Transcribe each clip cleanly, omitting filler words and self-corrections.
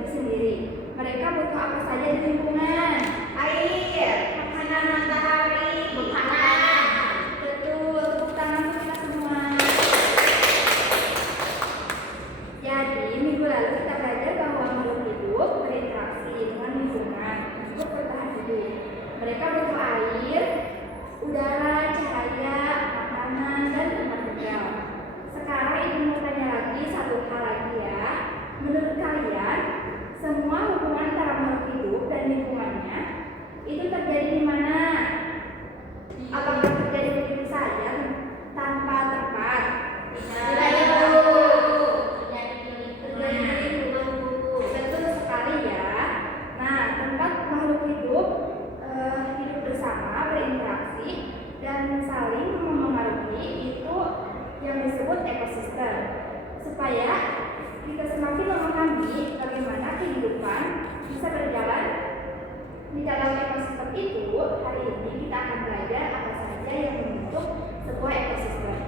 diri sendiri. Mereka butuh apa saja di lingkungan? Air, makanan, matahari, makanan. Betul, tepuk tangan untuk kita semua. Jadi, minggu lalu kita belajar bahwa makhluk hidup berinteraksi dengan lingkungan untuk bertahan hidup. Mereka butuh air, udara, cahaya, makanan, dan tempat tinggal. Sekarang ibu mau tanya lagi satu hal lagi ya. Menurut kalian, semua hubungan antara makhluk hidup dan lingkungannya itu terjadi di mana? Apakah terjadi begitu saja tanpa tempat? Betul sekali ya. Nah, tempat makhluk hidup hidup bersama, berinteraksi, dan saling memengaruhi itu yang disebut ekosistem. Supaya kita semakin memahami bagaimana kehidupan bisa berjalan di dalam ekosistem itu, hari ini kita akan belajar apa saja yang membentuk sebuah ekosistem.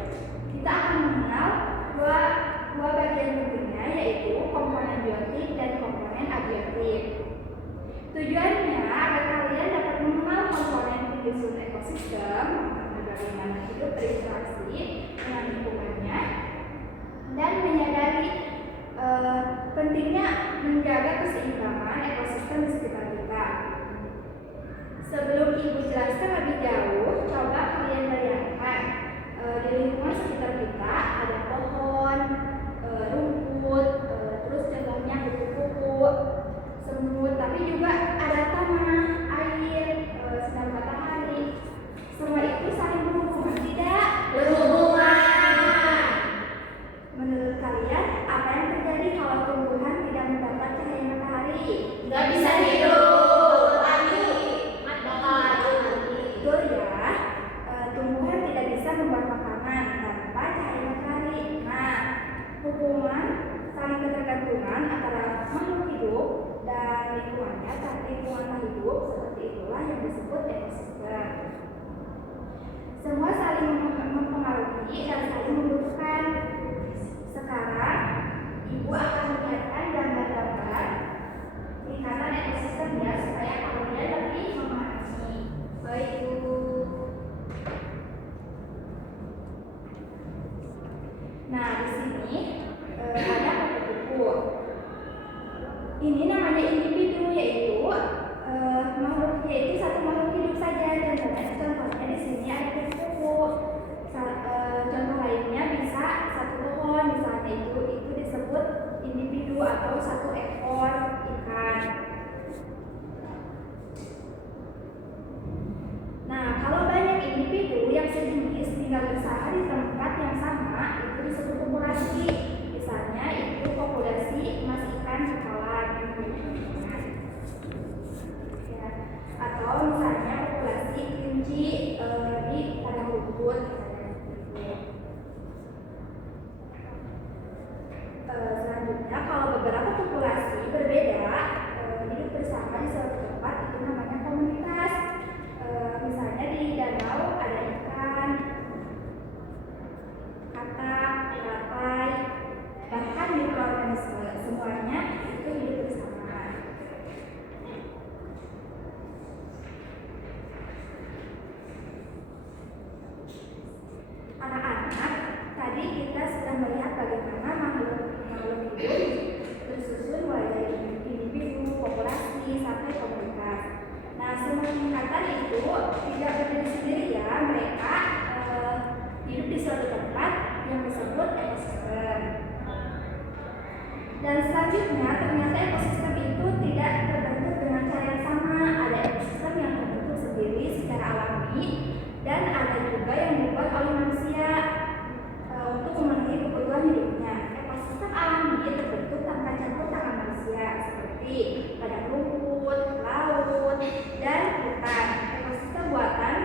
Kita akan mengenal dua bagian pentingnya, yaitu komponen biotik dan komponen abiotik. Tujuannya agar kalian dapat mengenal komponen penyusun ekosistem, bagaimana hidup berinteraksi dengan lingkungannya, dan menyadari pentingnya menjaga keseimbangan ekosistem di sekitar kita. Sebelum ibu jelaskan lebih jauh, coba kalian bayangkan di lingkungan sekitar kita ada pohon, rumput, terus contohnya kupu-kupu, semut, tapi juga ada tanah, air, sinar matahari. Semua itu saling berhubungan, tidak? Berhubungan. Menurut kalian, apa yang terjadi kalau tumbuhan tidak mendapat cahaya matahari? Nggak bisa hidup lagi. Betul ya, tumbuhan tidak bisa membuat makanan tanpa cahaya matahari. Nah, hubungan saling ketergantungan antara makhluk hidup dan lingkungannya, lingkungan hidup seperti itulah yang disebut ekosistem. Semua saling mempengaruhi dan saling membutuhkan. Sekarang, ibu akan melihatkan gambar-gambar lingkaran ekosistemnya supaya kalian lebih memahami. Baik, Bu. Nah, di sini ada kupu-kupu. Ini namanya individu, yaitu yaitu satu makhluk hidup saja. Contohnya di sini ada kupu-kupu. Contoh lainnya bisa satu pohon, misalnya itu disebut individu atau satu ekor ikan. Nah, kalau banyak individu yang sejenis tinggal bersama di tempat yang sama, itu disebut populasi. Misalnya itu populasi emas ikan cakalang. Ya. Atau misalnya populasi kelinci di padang rumput. Selanjutnya, kalau beberapa populasi berbeda hidup bersama di suatu tempat, itu namanya komunitas. Misalnya di danau ada ikan, katak, teratai, bahkan mikroorganisme, semuanya itu hidup bersama. Anak-anak, tadi kita sudah melihat bagaimana makhluk hidup bersusun mulai dari individu, populasi, sampai komunitas. Nah, semua tingkatan itu tidak berdiri sendiri ya, mereka hidup di suatu tempat yang disebut ekosistem. Dan selanjutnya, ternyata ekosistem itu tidak terbentuk dengan cara yang sama. Ada ekosistem yang terbentuk sendiri secara alami, dan ada juga yang dibuat oleh manusia untuk memenuhi kebutuhan hidupnya. Ekosistem alami terbentuk tanpa campur tangan manusia, seperti padang rumput, laut, dan hutan. Ekosistem buatan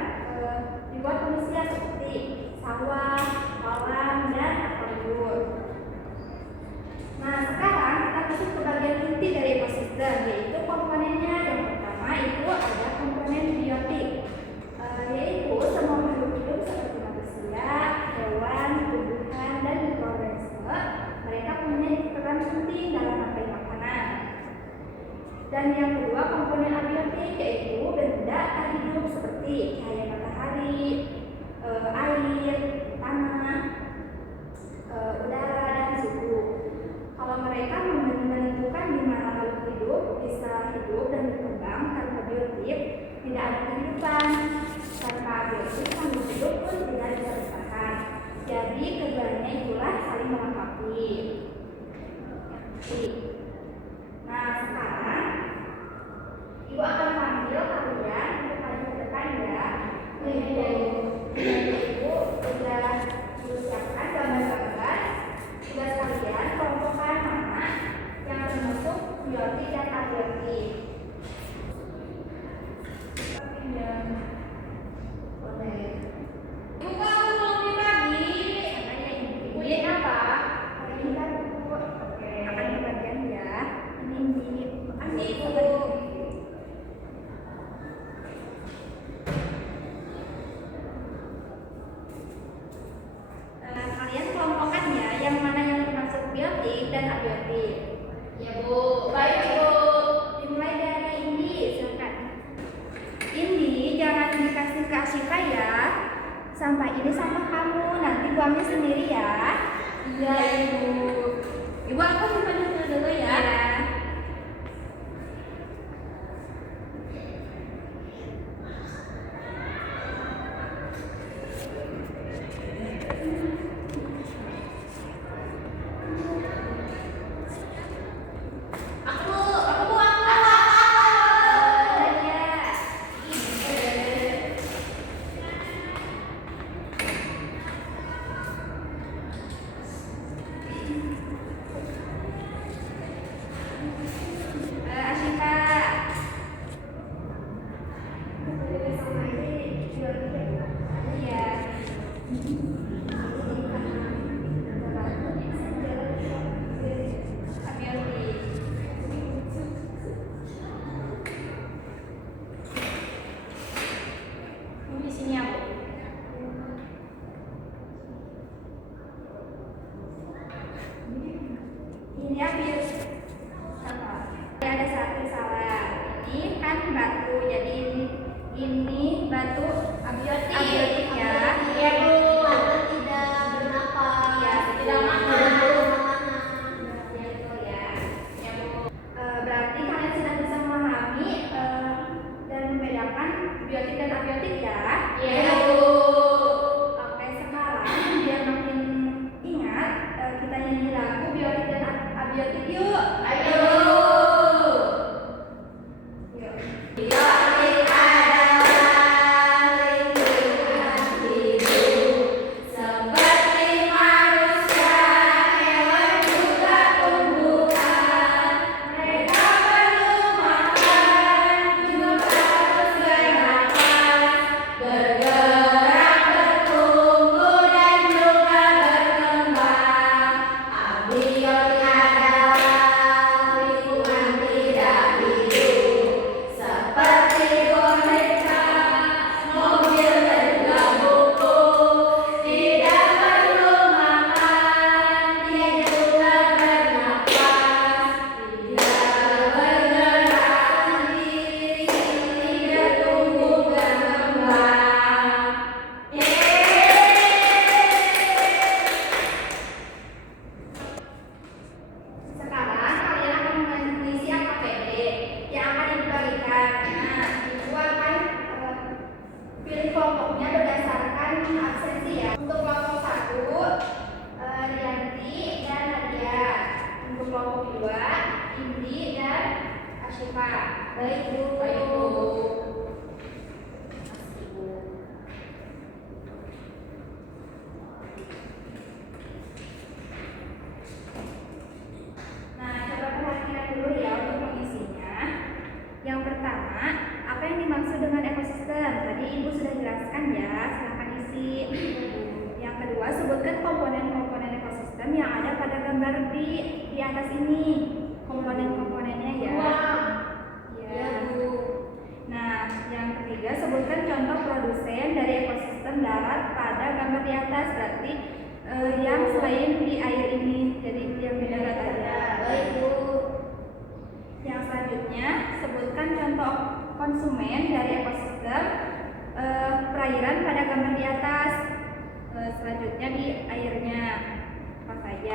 dibuat manusia seperti sawah, kolam, dan akuarium. Nah, sekarang kita masuk ke bagian Dan yang kedua komponen abiotik yaitu benda tak hidup seperti cahaya matahari, air, tanah, udara, dan suhu. Kalau mereka menentukan di mana makhluk hidup bisa hidup dan berkembang, tanpa biotik tidak ada kehidupan. Tanpa biotik makhluk hidup pun tidak bisa bertahan. Jadi keduanya itulah saling melengkapi. Nah sekarang Ibu akan panggil kalian untuk maju ke depan ya. Ibu sudah siapkan gambar-gambar. Tugas kalian kelompokkan mana yang termasuk biotik dan abiotik. Boleh. Ibu kok aku belum dibagi? Ibu ini apa? Ini kan Bu. Oke. Akan dibagian ya. Ini Ibu. Kalian kelompokkan ya yang mana yang termasuk biotik dan abiotik. Ya Bu, baik Bu. Dimulai dari Indi, silakan. Indi, jangan dikasih ke Asyifa ya. Sampah ini sampah kamu, nanti buangnya sendiri ya. Iya Ibu. Ibu aku simpan dulu ya. Asyifa. Iya. Abiotik. Di sini ya, Bu. Ini abiotik. Ada satu salah. Ini kan batu, jadi ini batu abiotik ya. Iya Bu. Batu tidak bernafas. Iya, Tidak makan. Ya, betul ya. Ya, Bu. Berarti kalian sudah bisa memahami dan membedakan biotik dan abiotik ya. Iya Bu. Oke, sekarang biar makin ingat, kita nyanyi lagu biotik dan abiotik yuk. Ayo. Yuk. Biotik adalah lingkungan hidup seperti manusia, hewan juga tumbuhan. Mereka perlu makan, juga harus bernafas, bergerak, bertumbuh, dan juga berkembang. Abiotik adalah lingkungan tidak hidup seperti boneka, mobil, dan juga buku. Tidak perlu makan, dia juga bernafas. Dia bergerak sendiri, dia tumbuh berkembang. Sekarang kalian akan mengisi AKPD yang akan dibagikan. Nah, Ibu akan pilih kelompoknya berdasarkan absensi ya. Untuk kelompok 1, Rianti dan Nadia. Untuk kelompok 2, Indi dan Asyifa. Baik Bu. Baik Bu. Nah, coba perhatikan dulu ya untuk mengisinya. Yang pertama, apa yang dimaksud dengan ekosistem? Tadi Ibu sudah jelaskan ya, silahkan isi. Yang kedua, sebutkan komponen-komponen ekosistem yang ada pada gambar di atas ini. Komponen-komponennya ya. Iya Bu. Nah, yang ketiga, sebutkan contoh produsen dari ekosistem darat pada gambar di atas. Berarti yang selain di air ini, jadi yang di darat aja. Baik Bu. Yang selanjutnya,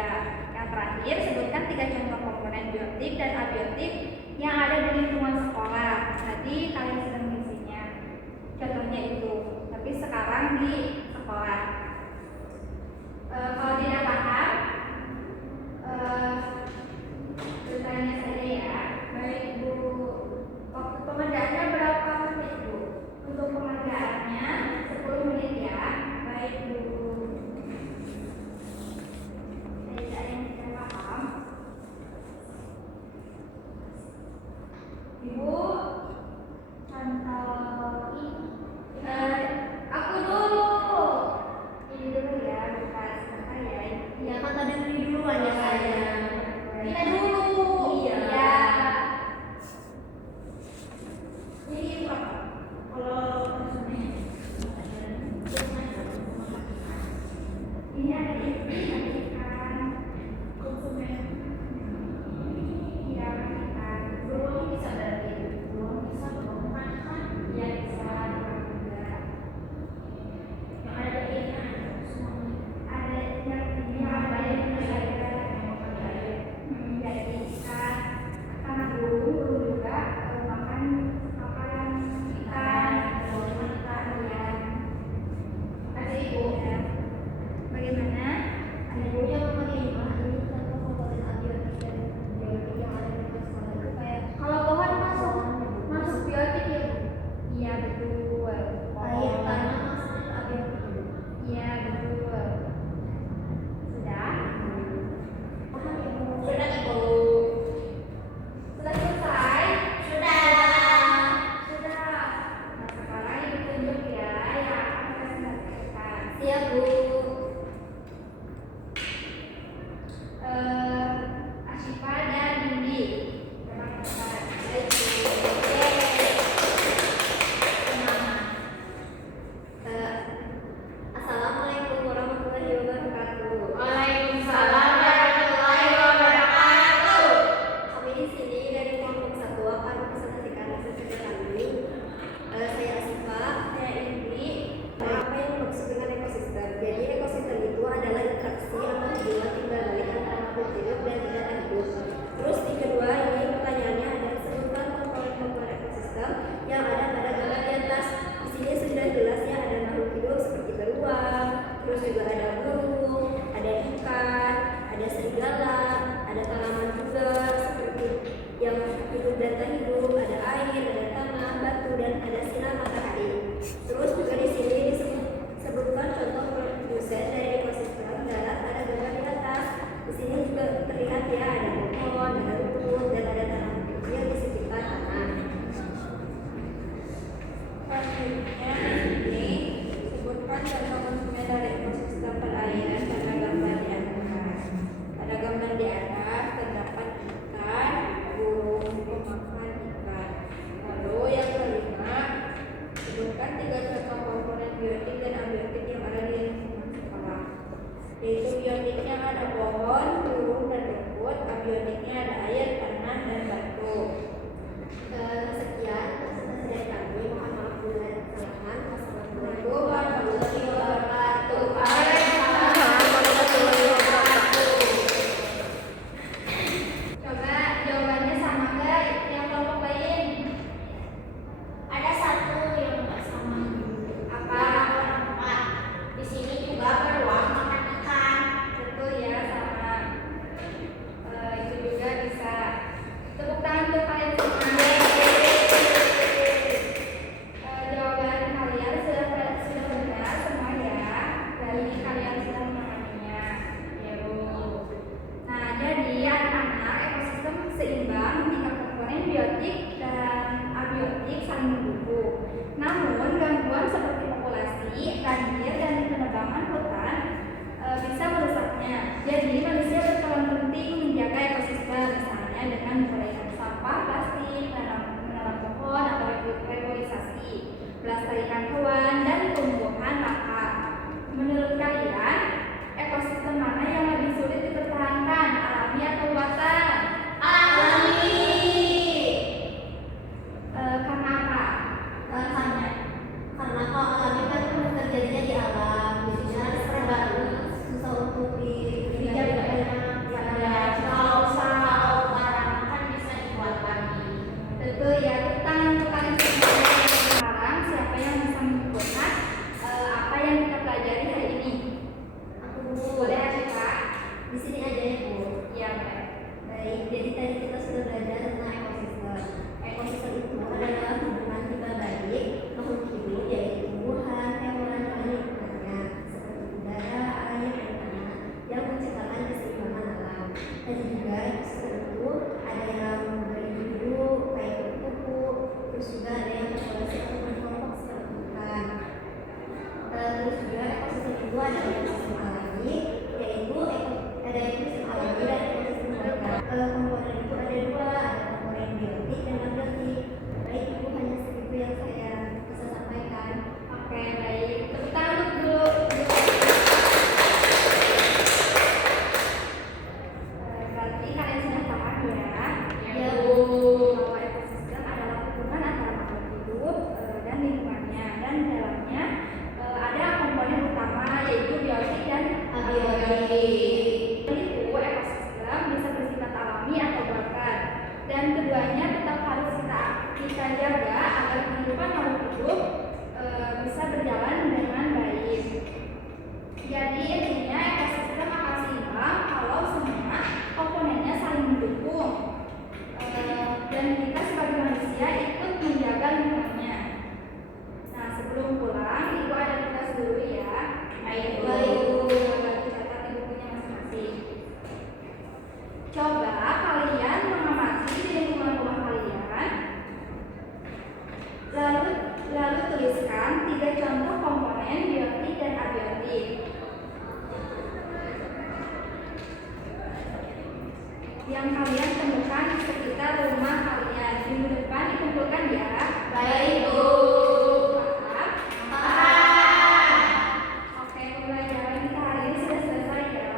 Ya, yang terakhir sebutkan 3 contoh komponen biotik dan abiotik yang ada di lingkungan sekolah. Tadi kalian sudah mengisinya, contohnya itu. Tapi sekarang di sekolah. Kalau tidak paham, bertanya saja ya. Baik Bu. Waktu pengerjaannya berapa menit Bu? Untuk pengerjaannya 10 menit ya. Baik Bu. Jadi ada yang tidak paham. Ibu pantau ini. Aku dulu. Ini dulu ya, bukan sebentar ya. Ya kan tadi duluan ya saya. Kita dulu. Iya. Ya. Ini berapa? Kalau Ini ada ikan. konsumen Iya, ikan. beruang bisa berarti beruang bisa beruang kan Iya, bisa juga. yang ada di ini semuanya. Ada yang ini ada yang ada. Jadi ikan karena burung juga makan ikan ya. Ada ibu. Ya. Bagaimana? Ibunya menerima ini contoh komponen abiotik dan biotik yang ada di sekolah itu kayak Kalau pohon masuk biotik ya Bu? Iya betul. air tanah masuk abiotik. Iya betul. Sudah? Paham ibu? Sudah ibu. Sudah selesai? Sudah. Sudah. Nah sekarang ibu tunjuk ya yang akan kita selesaikan. Siap Bu. Asyifa dan Nindi. Memang cepat. Baik Bu. Assalamualaikum warahmatullahi wabarakatuh. Waalaikumsalam warahmatullahi wabarakatuh. Kami di sini dari kelompok 1 akan mempresentasikan hasil kami. Saya Asifa, saya Indri. Apa yang dimaksud dengan ekosistem? Jadi ekosistem itu adalah interaksi atau hubungan timbal-balik antara makhluk hidup dan tidak hidup. Terus di kedua ini pertanyaannya adalah sebutkan komponen-komponen ekosistem yang ada pada gambar di atas. Di sini sudah jelas ya ada makhluk hidup seperti beruang, terus juga ada burung, ada ikan, ada serigala, ada tanaman juga seperti yang hidup dan tak hidup, ada air, ada tanah, batu dan ada sinar matahari. Terus juga di sini disebutkan contoh produsen dari ekosistem darat pada gambar di atas. Di sini juga terlihat ya ada pohon, ada rumput dan ada tanaman kecil di sekitar tanah. Selanjutnya ini sebutkan contoh konsumen dari ekosistem perairan pada gambar di atas. Pada gambar di atas terdapat ikan, burung, pemakan ikan. Lalu yang kelima, sebutkan 3 contoh komponen biotik dan abiotik yang ada di lingkungan sekolah. Yaitu biotiknya ada pohon, burung, dan rumput. Abiotiknya ada air, tanah, dan batu. Sekian presentasi dari kami. Mohon maaf bila ada kesalahan. Wassalamualaikum warahmatullahi wabarakatuh. Waalaikumsalam warahmatullahi wabarakatuh. Dan juga ekosistem itu ada yang berindividu kayak kupu-kupu, terus juga ada yang populasi atau berkelompok seperti ikan. Terus juga ekosistem itu ada ekosistem alami, yaitu ada ekosistem alami dan ekosistem marina. Komponen itu ada dua, ada komponen biotik dan abiotik. Baik, itu hanya segitu yang saya bisa sampaikan. Oke, baik. Tepuk tangan dulu. Berarti kalian sudah paham ya? Ya, Bahwa ekosistem adalah hubungan antara makhluk hidup dan lingkungannya, dan di dalamnya ada komponen utama yaitu biotik dan abiotik. Itu ekosistem bisa bersifat alami atau buatan, dan keduanya tetap harus kita jaga agar kehidupan makhluk hidup bisa berjalan dengan baik. Jadi intinya ekosistem akan seimbang kalau semua komponennya saling mendukung, dan kita sebagai manusia ikut menjaga lingkungannya. Nah, sebelum pulang ibu ada tugas dulu ya. Baik, catat di bukunya masing-masing. Coba kalian mengamati di lingkungan rumah kalian, lalu tuliskan 3 contoh komponen biotik dan abiotik yang kalian temukan di sekitar rumah kalian. Minggu depan dikumpulkan ya. Baik, Bu. Paham? Oke, pembelajaran kita hari ini sudah selesai ya.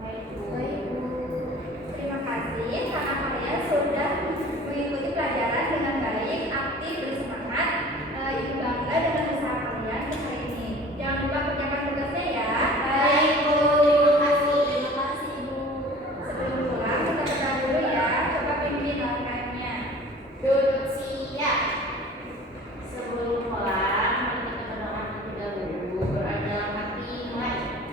Baik, Bu. Terima kasih karena kalian sudah mengikuti pelajaran dengan baik, aktif, bersemangat. Ibu bangga dengan usaha kalian hari ini. Jangan lupa kerjakan tugasnya ya. Baik, Bu. Terima kasih, Bu. Sebelum pulang kita berdoa dulu ya. Coba pimpin langkahnya. Duduk siap. Sebelum pulang, mari kita berdoa terlebih dahulu. Berdoa dalam hati, mulai.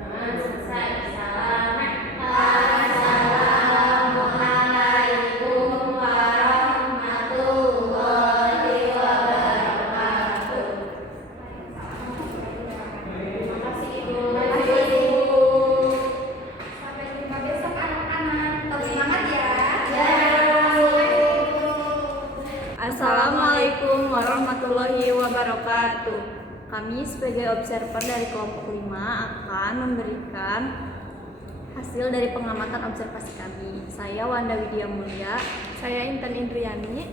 Nah, selesai. Salam. Assalamualaikum warahmatullahi wabarakatuh. Terima kasih, Ibu. Terima kasih, Bu. Sampai jumpa besok anak-anak. Tetap semangat ya. Assalamualaikum warahmatullahi wabarakatuh. Kami sebagai observer dari kelompok 5 akan memberikan hasil dari pengamatan observasi kami. Saya Wanda Widya Mulia. Saya Intan Indriani.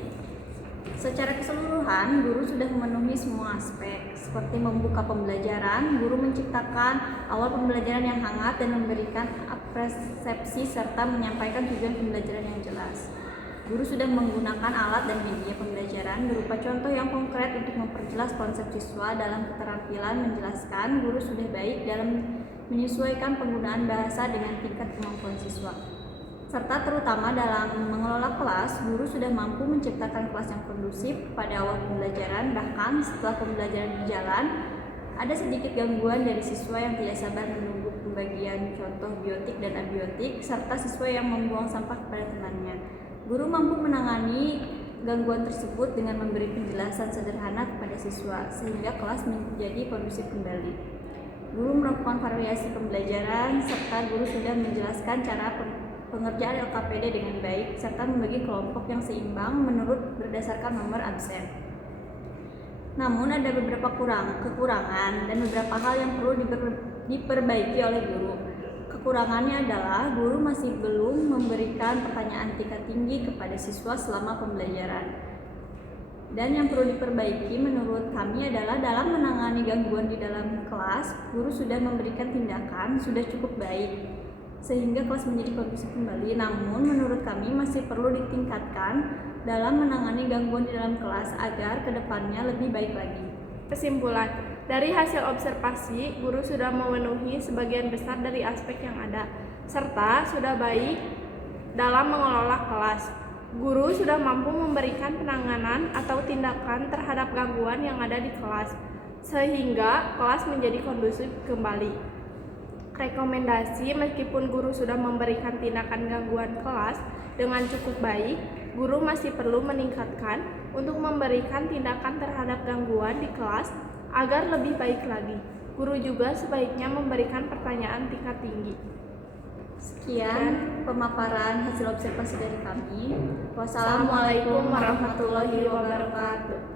Secara keseluruhan, guru sudah memenuhi semua aspek, seperti membuka pembelajaran. Guru menciptakan awal pembelajaran yang hangat dan memberikan persepsi serta menyampaikan tujuan pembelajaran yang jelas. Guru sudah menggunakan alat dan media pembelajaran berupa contoh yang konkret untuk memperjelas konsep siswa dalam keterampilan menjelaskan. Guru sudah baik dalam menyesuaikan penggunaan bahasa dengan tingkat kemampuan siswa. Serta terutama dalam mengelola kelas, guru sudah mampu menciptakan kelas yang kondusif pada awal pembelajaran. Bahkan setelah pembelajaran berjalan, ada sedikit gangguan dari siswa yang tidak sabar menunggu pembagian contoh biotik dan abiotik, serta siswa yang membuang sampah kepada temannya. Guru mampu menangani gangguan tersebut dengan memberi penjelasan sederhana kepada siswa, sehingga kelas menjadi kondusif kembali. Guru melakukan variasi pembelajaran, serta guru sudah menjelaskan cara pengerjaan LKPD dengan baik, serta membagi kelompok yang seimbang menurut berdasarkan nomor absen. Namun ada beberapa kekurangan dan beberapa hal yang perlu diperbaiki oleh guru. Kekurangannya adalah guru masih belum memberikan pertanyaan tingkat tinggi kepada siswa selama pembelajaran. Dan yang perlu diperbaiki menurut kami adalah dalam menangani gangguan di dalam kelas, guru sudah memberikan tindakan sudah cukup baik sehingga kelas menjadi kondusif kembali. Namun menurut kami masih perlu ditingkatkan dalam menangani gangguan di dalam kelas agar kedepannya lebih baik lagi. Kesimpulan, dari hasil observasi, guru sudah memenuhi sebagian besar dari aspek yang ada, serta sudah baik dalam mengelola kelas. Guru sudah mampu memberikan penanganan atau tindakan terhadap gangguan yang ada di kelas, sehingga kelas menjadi kondusif kembali. Rekomendasi, meskipun guru sudah memberikan tindakan gangguan kelas dengan cukup baik, guru masih perlu meningkatkan untuk memberikan tindakan terhadap gangguan di kelas agar lebih baik lagi. Guru juga sebaiknya memberikan pertanyaan tingkat tinggi. Sekian pemaparan hasil observasi dari kami. Wassalamualaikum warahmatullahi wabarakatuh.